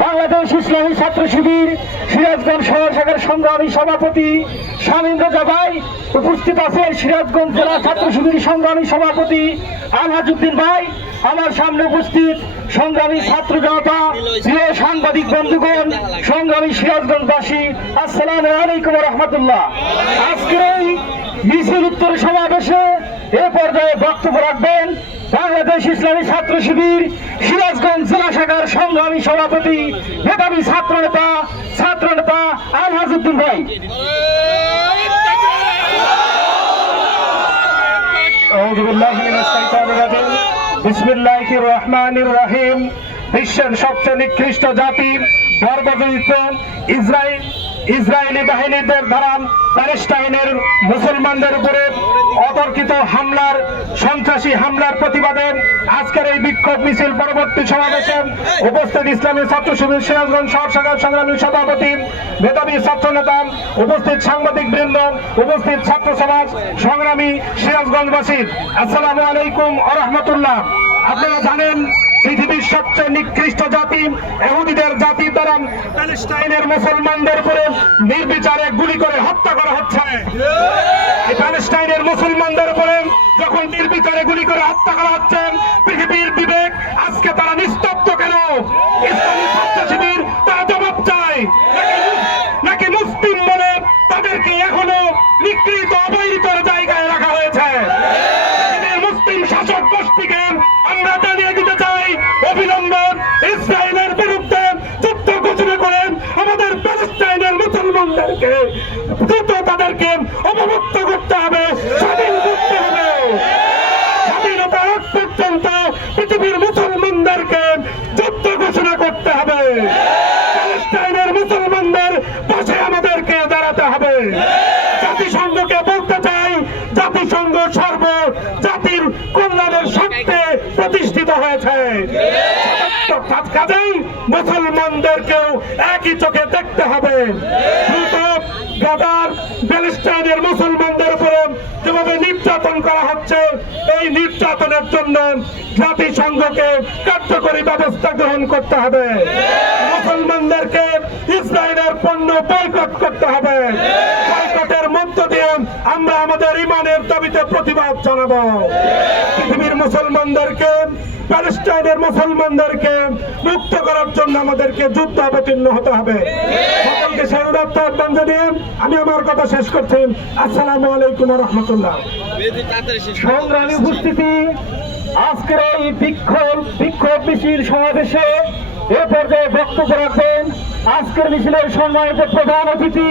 বাংলাদেশ ইসলামী ছাত্র শিবির সিরাজগঞ্জ শহর শাখার সংগ্রামী সভাপতি স্বামীন্দ্র জাবাই উপস্থিত আছেন সিরাজগঞ্জ জেলা ছাত্র শিবির সংগ্রামী সভাপতি আলহাজুদ্দিন ভাই। আমার সামনে উপস্থিত সংগ্রামী ছাত্র জনতা, প্রিয় সাংবাদিক বন্ধুগণ, সংগ্রামী সিরাজগঞ্জবাসী, আসসালাম আলাইকুম রহমতুল্লাহ। আজকের এই মিছিল উত্তর সমাবেশে এ পর্যায়ে বক্তব্য রাখবেন। বাংলাদেশ ইসলামী ছাত্র শিবির, সিরাজগঞ্জ জেলা শাখার সংগ্রামী সভাপতি, মেধাবী ছাত্র নেতা ছাত্র নেতা আলহাজুদ্দিন ভাই। বিশ্বের সবচেয়ে নিকৃষ্ট জাতির গর্বজনিত ইসরায়েল ইসরায়েলি বাহিনীদের দ্বারা প্যালেস্টাইনের মুসলমানদের উপরে অতর্কিত হামলার সন্ত্রাসী হামলার প্রতিবাদে আজকের এই বিক্ষোভ মিছিল পরবর্তী সমাবেশে উপস্থিত ইসলামী ছাত্র শিবির সিরাজগঞ্জ শহর শাখার সংগ্রামী সভাপতি, মেধাবী ছাত্র নেতা উপস্থিত সাংবাদিক বৃন্দ, উপস্থিত ছাত্র সমাজ সংগ্রামী সিরাজগঞ্জবাসী। আসসালামু আলাইকুম আ রহমতুল্লাহ আপনারা জানেন, পৃথিবীর সবচেয়ে নিকৃষ্ট জাতি এহুদিদের জাতি দ্বারা প্যালেস্টাইনের মুসলমানদের উপরে নির্বিচারে গুলি করে হত্যা করা হচ্ছে। প্যালেস্টাইনের মুসলমানদের উপরে যখন নির্বিচারে হত্যা করা প্রতিষ্ঠিত হয়েছে। কাজেই মুসলমানদেরকেও একই চোখে দেখতে হবে। দ্রুত প্যালেস্টাইনের মুসলমানদের উপরে যেভাবে নির্যাতন করা হচ্ছে, এই নির্যাতনের জন্য জাতিসংঘকে কার্যকরী ব্যবস্থা গ্রহণ করতে হবে। মুসলমানদেরকে ইসরায়েলের পণ্য বয়কট করতে হবে। প্রতিবাদ জানাব। পৃথিবীর মুসলমানদেরকে, প্যালেস্টাইনের মুসলমানদেরকে মুক্ত করার জন্য আমাদেরকে যুদ্ধ অবতীর্ণ হতে হবে। সকলকে স্বাগত আহ্বান জানিয়ে আমি আমার কথা শেষ করছি। আসসালামু আলাইকুম রহমতুল্লাহ। সংগ্রামী উপস্থিতি, আজকের এই বিক্ষোভ বিক্ষোভ মিছিল সমাবেশে এ পর্যায়ে বক্তব্য রাখবেন। আজকের মিছিলের সম্মানিত প্রধান অতিথি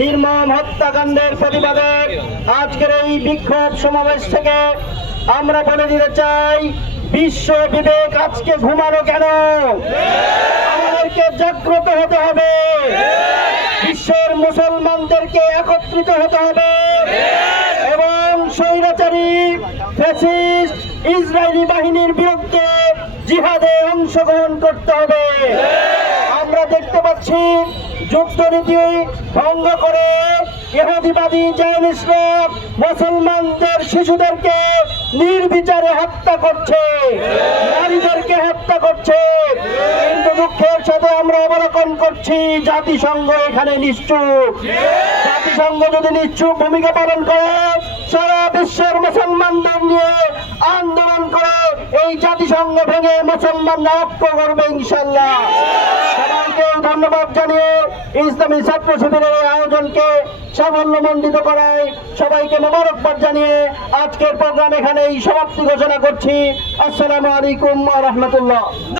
নির্মম হত্যাকাণ্ডের প্রতিবাদে আজকের এই বিক্ষোভ সমাবেশ থেকে আমরা বলে দিতে চাই, বিশ্ব বিবেক আজকে ঘুমানো কেন? আমাদেরকে জাগ্রত হতে হবে। বিশ্বের মুসলমানদেরকে একত্রিত হতে হবে। এবং স্বৈরাচারী, ফ্যাসিস্ট, ইসরায়েলি বাহিনীর বিরুদ্ধে জিহাদে অংশগ্রহণ করতে হবে। আমরা দেখতে পাচ্ছি যুদ্ধনীতি ভঙ্গ করে ইহুদিবাদী জায়নিসরা মুসলমানদের শিশুদেরকে নির্বিচারে হত্যা করছে। নারীদেরকে হত্যা করছে। কিন্তু দুঃখের সাথে আমরা অবলোকন করছি, জাতিসংঘ এখানে নিশ্চুপ। জাতিসংঘ যদি নিশ্চুপ ভূমিকা পালন করে, সারা বিশ্বের মুসলমানদের নিয়ে আন্দোলন করে, এই জাতিসংঘ ভেঙে মুসলমানরা ঐক্য করবে ইনশাল্লাহ। ধন্যবাদ জানিয়ে ইসলামী ছাত্র শিবিরের এই আয়োজনকে সাফল্যমণ্ডিত করায় সবাইকে মোবারকবাদ জানিয়ে আজকের প্রোগ্রাম এখানেই সমাপ্তি ঘোষণা করছি। আসসালামু আলাইকুম রহমতুল্লাহ।